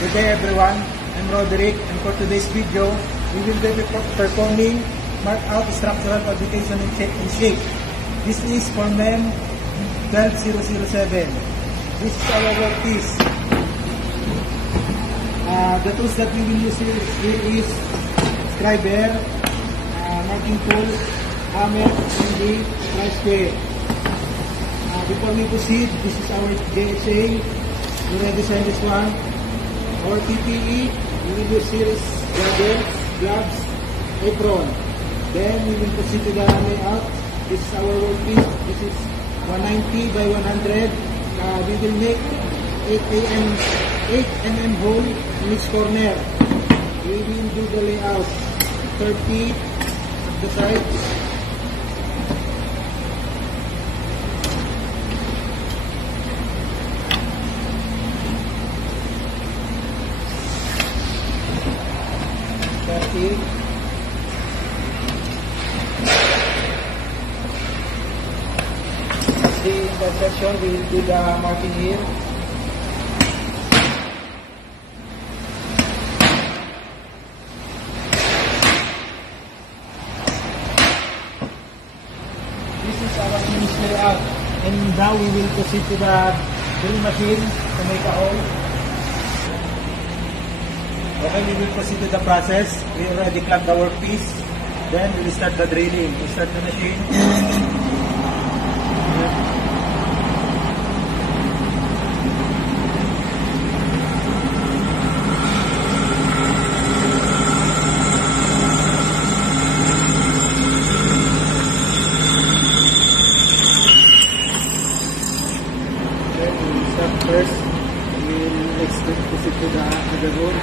Good day everyone, I'm Roderick, and for today's video, we will be performing mark-out structural fabrication in shape. This is for MEM 12007. This is our workpiece. The tools that we will use here is scriber, marking tool, hammer, and the tri-square. Before we proceed, this is our JSA. We will design this one. Our PPE, we will use here is goggles, gloves, apron. Then we will proceed to the layout. This is our workpiece. This is 190 by 100. We will make 8 mm hole in each corner. We will do the layout 30 at the sides. The intersection, we will do the marking here. This is our finished layout, and now we will proceed to the drill machine to make a hole. Okay, we will proceed to the process. We already clamped the workpiece. Then we will start the drilling. We start the machine. First, we will proceed to the hole.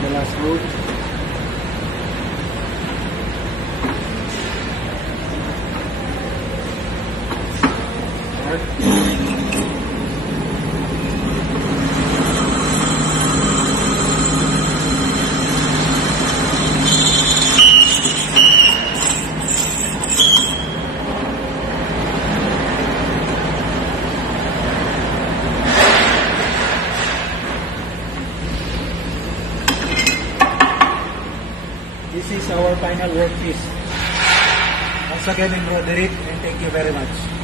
The last road. This is our final workpiece. Once again, I'm Roderick, and thank you very much.